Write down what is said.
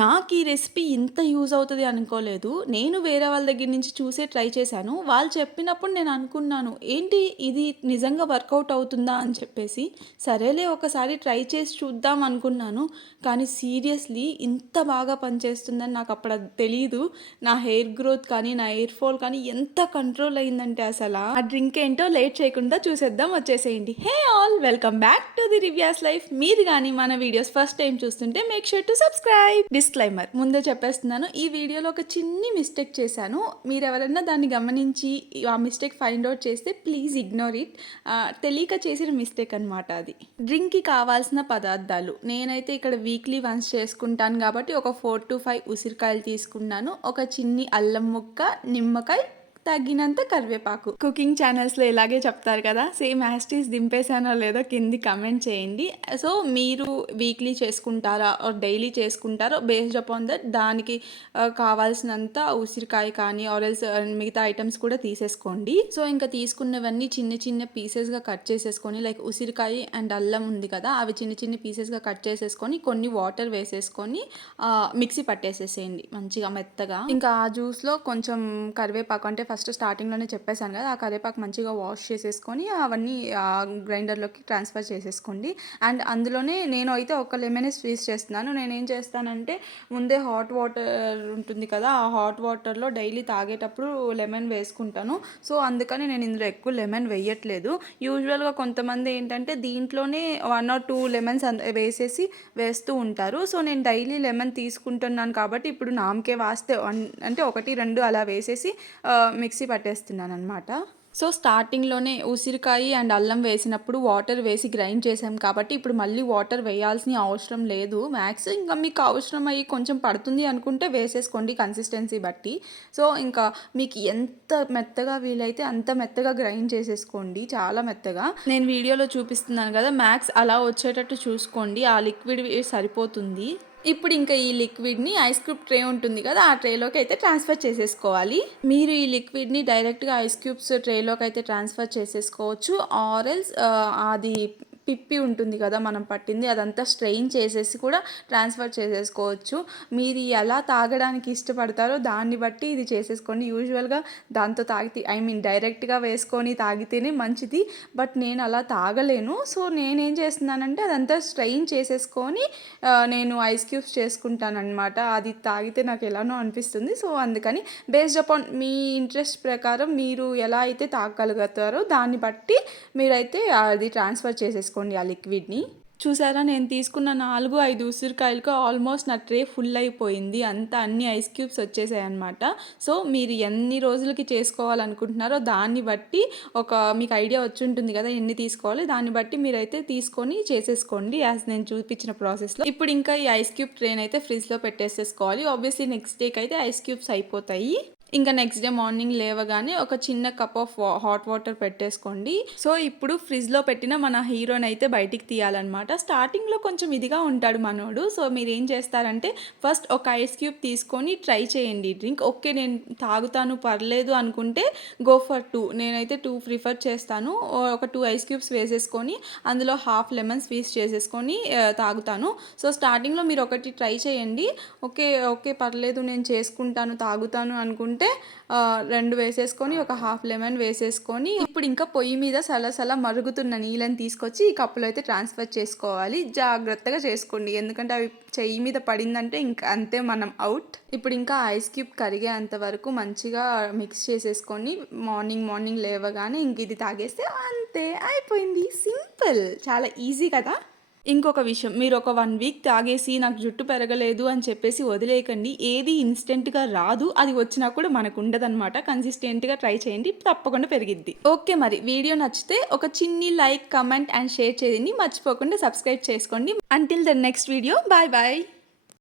నాకు ఈ రెసిపీ ఇంత యూజ్ అవుతది అనుకోలేదు. నేను వేరే వాళ్ళ దగ్గర నుంచి చూసే ట్రై చేశాను. వాళ్ళు చెప్పినప్పుడు నేను అనుకున్నాను, ఏంటి ఇది నిజంగా వర్కౌట్ అవుతుందా అని చెప్పేసి. సరేలే ఒకసారి ట్రై చేసి చూద్దాం అనుకున్నాను. కానీ సీరియస్‌లీ ఇంత బాగా పనిచేస్తుందని నాకు అప్పుడు అది తెలీదు. నా హెయిర్ గ్రోత్ కానీ, నా హెయిర్ ఫాల్ కానీ ఎంత కంట్రోల్ అయిందంటే ఆ డ్రింక్ ఏంటో లేట్ చేయకుండా చూసేద్దాం వచ్చేసేయండి. Hey all! Welcome back to the Rivya's life. మీరు గానీ మన వీడియోస్ ఫస్ట్ టైం చూస్తుంటే make sure to subscribe. Disclaimer ముందే చెప్పేస్తున్నాను, ఈ వీడియోలో ఒక చిన్ని మిస్టేక్ చేశాను. మీరు ఎవరైనా దాన్ని గమనించి ఆ మిస్టేక్ ఫైండ్ అవుట్ చేస్తే ప్లీజ్ ఇగ్నోర్ ఇట్. తెలియక చేసిన మిస్టేక్ అనమాట అది. డ్రింక్కి కావాల్సిన పదార్థాలు నేనైతే ఇక్కడ వీక్లీ వన్స్ చేసుకుంటాను కాబట్టి ఒక 4-5 ఉసిరికాయలు తీసుకున్నాను. ఒక చిన్ని అల్లం ముక్క, నిమ్మకాయ, తగినంత కరివేపాకు. కుకింగ్ ఛానల్స్లో ఇలాగే చెప్తారు కదా, సేమ్ యాస్టీస్ దింపేసానో లేదో కింది కమెంట్ చేయండి. సో మీరు వీక్లీ చేసుకుంటారా డైలీ చేసుకుంటారో బేస్డ్ అపాన్ దట్ దానికి కావాల్సినంత ఉసిరికాయ కానీ ఆరెల్స్ మిగతా ఐటమ్స్ కూడా తీసేసుకోండి. సో ఇంకా తీసుకున్నవన్నీ చిన్న చిన్న పీసెస్గా కట్ చేసేసుకొని, లైక్ ఉసిరికాయ అండ్ అల్లం ఉంది కదా, అవి చిన్న చిన్న పీసెస్గా కట్ చేసేసుకొని కొన్ని వాటర్ వేసేసుకొని మిక్సీ పట్టేసేసేయండి మంచిగా మెత్తగా. ఇంకా ఆ జ్యూస్లో కొంచెం కరివేపాకు, అంటే ఫస్ట్ స్టార్టింగ్లోనే చెప్పేశాను కదా, ఆ కరివేపాకు మంచిగా వాష్ చేసేసుకొని అవన్నీ గ్రైండర్లోకి ట్రాన్స్ఫర్ చేసేసుకోండి. అండ్ అందులోనే నేను అయితే ఒక లెమన్ స్క్వీజ్ చేస్తున్నాను. నేనేం చేస్తానంటే ముందే హాట్ వాటర్ ఉంటుంది కదా, ఆ హాట్ వాటర్లో డైలీ తాగేటప్పుడు లెమన్ వేసుకుంటాను. సో అందుకని నేను ఇందులో ఎక్కువ లెమన్ వేయట్లేదు. యూజువల్గా కొంతమంది ఏంటంటే దీంట్లోనే 1 or 2 లెమన్స్ వేస్తూ ఉంటారు. సో నేను డైలీ లెమన్ తీసుకుంటున్నాను కాబట్టి ఇప్పుడు నామకే వాస్తే అంటే 1-2 అలా వేసేసి మిక్సీ పట్టేస్తున్నాను అనమాట. సో స్టార్టింగ్లోనే ఉసిరికాయ అండ్ అల్లం వేసినప్పుడు వాటర్ వేసి గ్రైండ్ చేసాం కాబట్టి ఇప్పుడు మళ్ళీ వాటర్ వేయాల్సిన అవసరం లేదు. మ్యాక్స్ ఇంకా మీకు అవసరం అయ్యి కొంచెం పడుతుంది అనుకుంటే వేసేసుకోండి కన్సిస్టెన్సీ బట్టి. సో ఇంకా మీకు ఎంత మెత్తగా వీలైతే అంత మెత్తగా గ్రైండ్ చేసేసుకోండి, చాలా మెత్తగా. నేను వీడియోలో చూపిస్తున్నాను కదా, మ్యాక్స్ అలా వచ్చేటట్టు చూసుకోండి, ఆ లిక్విడ్ సరిపోతుంది. ఇప్పుడు ఇంకా ఈ లిక్విడ్ని ఐస్ క్యూబ్ ట్రే ఉంటుంది కదా, ఆ ట్రేలోకి అయితే ట్రాన్స్ఫర్ చేసేసుకోవాలి. మీరు ఈ లిక్విడ్ని డైరెక్ట్గా ఐస్ క్యూబ్స్ ట్రేలోకి అయితే ట్రాన్స్ఫర్ చేసేసుకోవచ్చు. ఆరెల్స్ అది పిప్పి ఉంటుంది కదా మనం పట్టింది, అదంతా స్ట్రెయిన్ చేసేసి కూడా ట్రాన్స్ఫర్ చేసేసుకోవచ్చు. మీరు ఎలా తాగడానికి ఇష్టపడతారో దాన్ని బట్టి ఇది చేసేసుకోండి. యూజువల్గా దాంతో తాగితే డైరెక్ట్గా వేసుకొని తాగితేనే మంచిది, బట్ నేను అలా తాగలేను. సో నేనేం చేస్తున్నానంటే అదంతా స్ట్రెయిన్ చేసేసుకొని నేను ఐస్ క్యూబ్స్ చేసుకుంటాను అనమాట. అది తాగితే నాకు ఎలానో అనిపిస్తుంది. సో అందుకని బేస్డ్ అపాన్ మీ ఇంట్రెస్ట్ ప్రకారం మీరు ఎలా అయితే తాగలుగుతారో దాన్ని బట్టి మీరైతే అది ట్రాన్స్ఫర్ చేసేసుకోండి ఆ లిక్విడ్ని. చూసారా, నేను తీసుకున్న 4-5 ఉసిరికాయలకు ఆల్మోస్ట్ నా ట్రే ఫుల్ అయిపోయింది. అంతా అన్ని ఐస్ క్యూబ్స్ వచ్చేసాయి అనమాట. సో మీరు ఎన్ని రోజులకి చేసుకోవాలనుకుంటున్నారో దాన్ని బట్టి మీకు ఐడియా వచ్చి ఉంటుంది కదా ఎన్ని తీసుకోవాలి, దాన్ని బట్టి మీరైతే తీసుకొని చేసేసుకోండి యాజ్ నేను చూపించిన ప్రాసెస్లో. ఇప్పుడు ఇంకా ఈ ఐస్ క్యూబ్ ట్రేన్ అయితే ఫ్రిడ్జ్లో పెట్టేసేసుకోవాలి. ఆబ్వియస్లీ నెక్స్ట్ డేకి అయితే ఐస్ క్యూబ్స్ అయిపోతాయి. ఇంకా నెక్స్ట్ డే మార్నింగ్ లేవగానే ఒక చిన్న కప్ ఆఫ్ హాట్ వాటర్ పెట్టేసుకోండి. సో ఇప్పుడు ఫ్రిడ్జ్లో పెట్టిన మన హీరోని అయితే బయటికి తీయాలన్నమాట. స్టార్టింగ్లో కొంచెం ఇదిగా ఉంటాడు మనోడు. సో మీరు ఏం చేస్తారంటే ఫస్ట్ ఒక ఐస్ క్యూబ్ తీసుకొని ట్రై చేయండి డ్రింక్. ఓకే నేను తాగుతాను పర్లేదు అనుకుంటే గో ఫర్ 2. నేనైతే 2 ప్రిఫర్ చేస్తాను. ఒక 2 ఐస్ క్యూబ్స్ వేసేసుకొని అందులో హాఫ్ లెమన్ స్క్వీజ్ చేసేసుకొని తాగుతాను. సో స్టార్టింగ్లో మీరు ఒకటి ట్రై చేయండి. ఓకే పర్లేదు నేను చేసుకుంటాను తాగుతాను అనుకుంటే 2 వేసేసుకొని ఒక హాఫ్ లెమన్ వేసేసుకొని ఇప్పుడు ఇంకా పొయ్యి మీద సలసల మరుగుతున్న నీళ్ళని తీసుకొచ్చి ఈ కప్పులో అయితే ట్రాన్స్ఫర్ చేసుకోవాలి. జాగ్రత్తగా చేసుకోండి, ఎందుకంటే అవి చెయ్యి మీద పడిందంటే ఇంకా అంతే, మనం అవుట్. ఇప్పుడు ఇంకా ఐస్ క్యూబ్ కరిగేంత వరకు మంచిగా మిక్స్ చేసేసుకొని మార్నింగ్ లేవగానే ఇంక ఇది తాగేస్తే అంతే, అయిపోయింది. సింపుల్, చాలా ఈజీ కదా. ఇంకొక విషయం, మీరు ఒక 1 వీక్ తాగేసి నాకు జుట్టు పెరగలేదు అని చెప్పేసి వదిలేయకండి. ఏది ఇన్స్టెంట్గా రాదు, అది వచ్చినా కూడా మనకు ఉండదన్నమాట. కన్సిస్టెంట్గా ట్రై చేయండి, తప్పకుండా పెరిగిద్ది. ఓకే మరి వీడియో నచ్చితే ఒక చిన్ని లైక్, కమెంట్ అండ్ షేర్ చేయండి. మర్చిపోకుండా సబ్స్క్రైబ్ చేసుకోండి. Until the next video, bye bye.